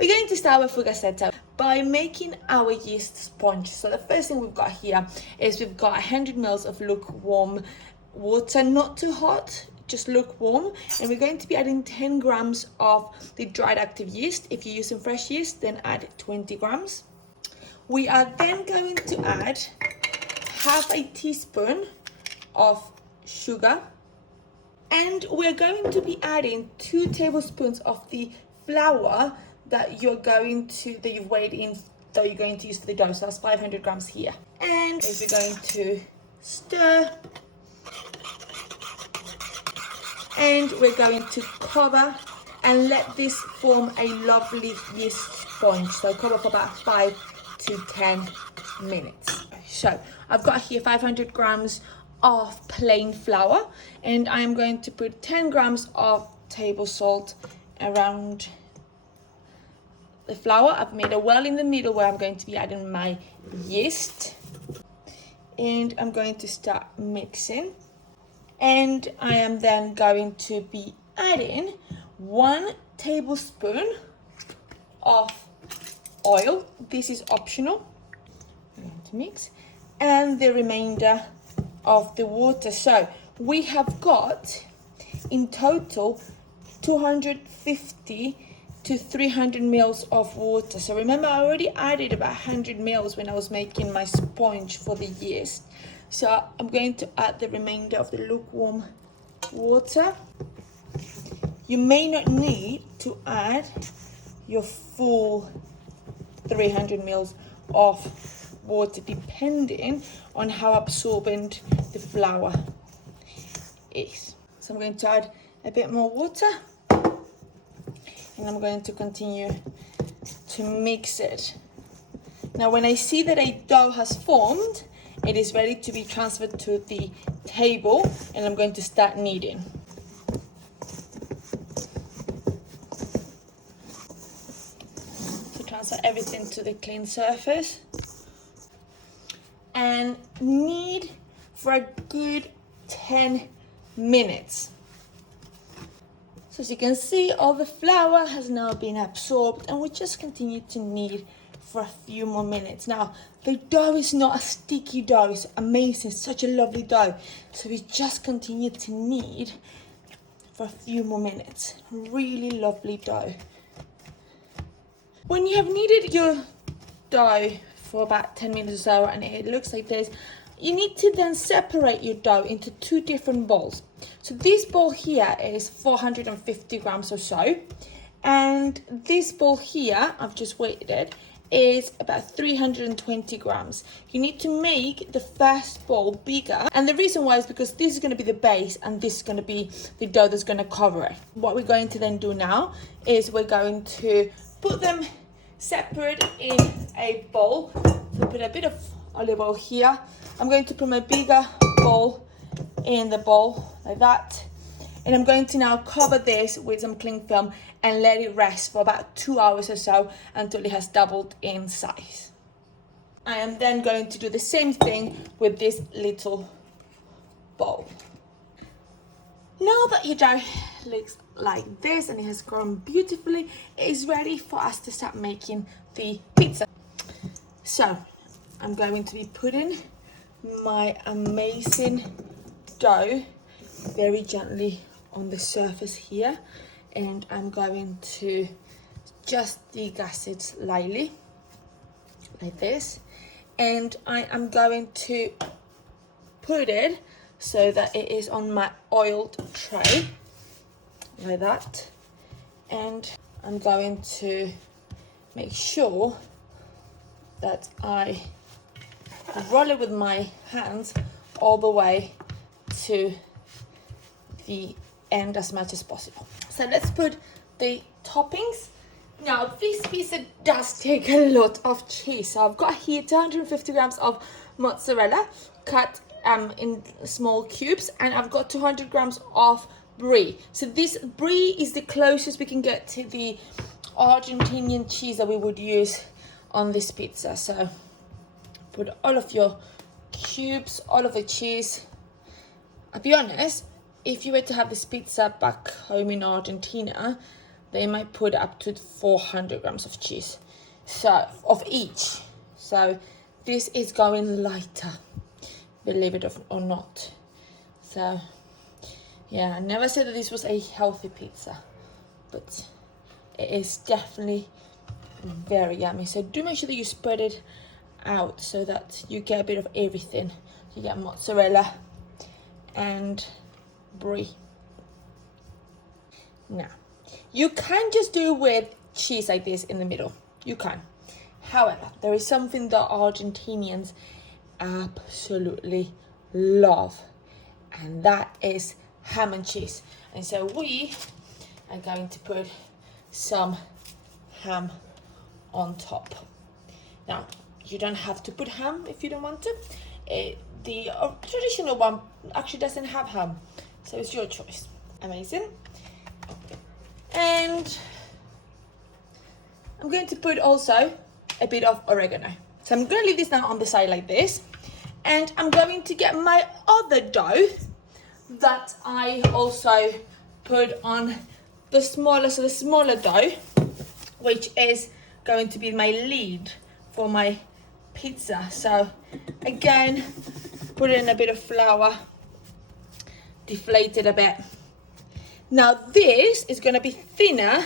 We're going to start with Fugazzeta by making our yeast sponge. So the first thing we've got here is we've got 100 ml of lukewarm water, not too hot, just lukewarm, and we're going to be adding 10 grams of the dried active yeast. If you're using fresh yeast, then add 20 grams. We are then going to add half a teaspoon of sugar, and we're going to be adding 2 tablespoons of the flour that you've weighed in, that you're going to use for the dough. So that's 500 grams here. And we're going to stir, and we're going to cover and let this form a lovely yeast sponge. So cover for about 5 to 10 minutes. So I've got here 500 grams of plain flour, and I am going to put 10 grams of table salt around the flour. I've made a well in the middle where I'm going to be adding my yeast, and I'm going to start mixing. And I am then going to be adding 1 tablespoon of oil. This is optional. I'm going to mix, and the remainder of the water. So we have got in total 250 to 300 mils of water. So remember, I already added about 100 mils when I was making my sponge for the yeast. So I'm going to add the remainder of the lukewarm water. You may not need to add your full 300 mils of water, depending on how absorbent the flour is. So I'm going to add a bit more water, and I'm going to continue to mix it. Now when I see that a dough has formed, it is ready to be transferred to the table, and I'm going to start kneading. So transfer everything to the clean surface and knead for a good 10 minutes. So as you can see, all the flour has now been absorbed, and we just continue to knead for a few more minutes. Now, the dough is not a sticky dough. It's amazing, such a lovely dough. So we just continue to knead for a few more minutes. Really lovely dough. When you have kneaded your dough for about 10 minutes or so, and it looks like this, you need to then separate your dough into 2 different bowls. So this bowl here is 450 grams or so, and this bowl here, I've just weighed it, is about 320 grams. You need to make the first bowl bigger, and the reason why is because this is going to be the base and this is going to be the dough that's going to cover it. What we're going to then do now is we're going to put them separate in a bowl. So put a bit of olive oil here. I'm going to put my bigger bowl in the bowl like that, and I'm going to now cover this with some cling film and let it rest for about 2 hours or so until it has doubled in size. I am then going to do the same thing with this little bowl. Now that your dough looks like this and it has grown beautifully, it is ready for us to start making the pizza. So I'm going to be putting my amazing dough very gently on the surface here, and I'm going to just degas it slightly like this, and I am going to put it so that it is on my oiled tray like that, and I'm going to make sure that I roll it with my hands all the way to the end as much as possible. So let's put the toppings. Now this pizza does take a lot of cheese. So I've got here 250 grams of mozzarella cut in small cubes, and I've got 200 grams of brie. So this brie is the closest we can get to the Argentinian cheese that we would use on this pizza. So put all of your cubes, all of the cheese. I'll be honest, if you were to have this pizza back home in Argentina, they might put up to 400 grams of cheese, so of each. So this is going lighter, believe it or not. So yeah, I never said that this was a healthy pizza, but it is definitely very yummy. So do make sure that you spread it out so that you get a bit of everything. You get mozzarella and brie. Now, you can just do with cheese like this in the middle. You can. However, there is something that Argentinians absolutely love, and that is ham and cheese. And so we are going to put some ham on top. Now, you don't have to put ham if you don't want to. The traditional one actually doesn't have ham, so it's your choice. Amazing. And I'm going to put also a bit of oregano. So I'm going to leave this now on the side like this, and I'm going to get my other dough that I also put on the smaller dough, which is going to be my lead for my pizza. So again, put in a bit of flour, deflate it a bit. Now this is going to be thinner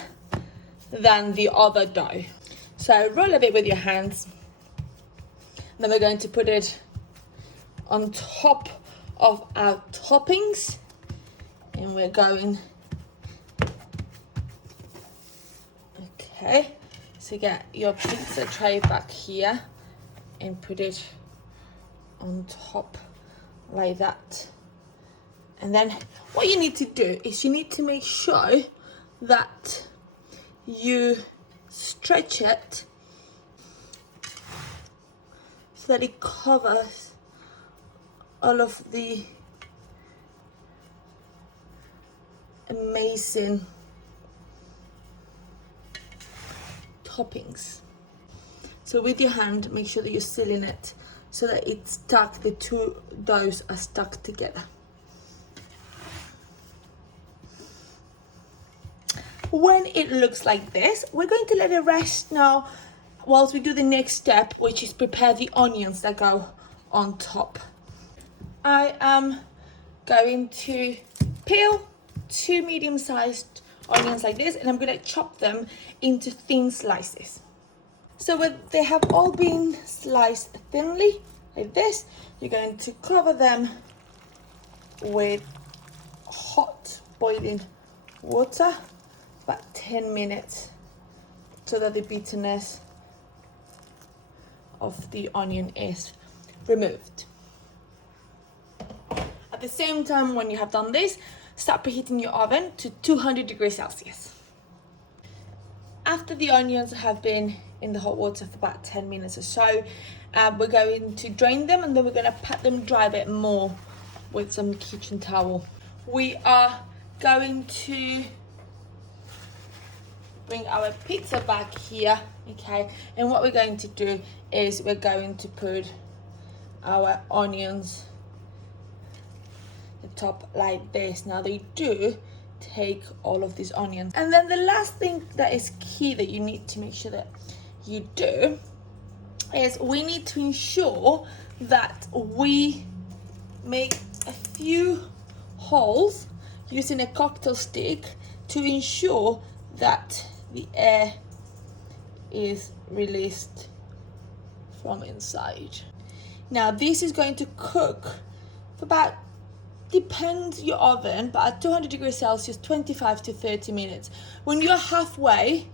than the other dough. So roll a bit with your hands. Then we're going to put it on top of our toppings, and we're going, okay, so get your pizza tray back here and put it on top like that. And then what you need to do is you need to make sure that you stretch it so that it covers all of the amazing toppings. So with your hand, make sure that you're sealing it so that it's stuck, the two doughs are stuck together. When it looks like this, we're going to let it rest now whilst we do the next step, which is prepare the onions that go on top. I am going to peel 2 medium-sized onions like this, and I'm going to chop them into thin slices. So when they have all been sliced thinly like this, you're going to cover them with hot boiling water, about 10 minutes, so that the bitterness of the onion is removed. At the same time, when you have done this, start preheating your oven to 200 degrees Celsius. After the onions have been in the hot water for about 10 minutes or so, we're going to drain them, and then we're going to pat them dry a bit more with some kitchen towel. We are going to bring our pizza back here, okay, and what we're going to do is we're going to put our onions the top like this. Now they do take all of these onions, and then the last thing that is key that you need to make sure that you do is we need to ensure that we make a few holes using a cocktail stick to ensure that the air is released from inside. Now this is going to cook for about, depends your oven, but at 200 degrees Celsius, 25 to 30 minutes. When you're halfway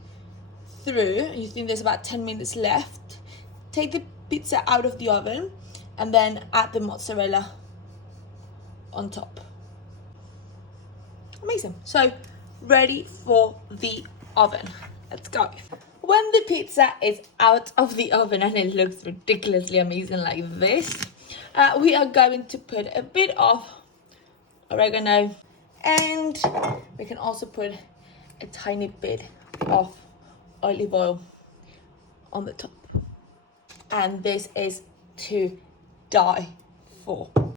through and you think there's about 10 minutes left, take the pizza out of the oven and then add the mozzarella on top. Amazing. So ready for the oven. Let's go. When the pizza is out of the oven and it looks ridiculously amazing like this, we are going to put a bit of oregano, and we can also put a tiny bit of olive oil on the top. And this is to die for.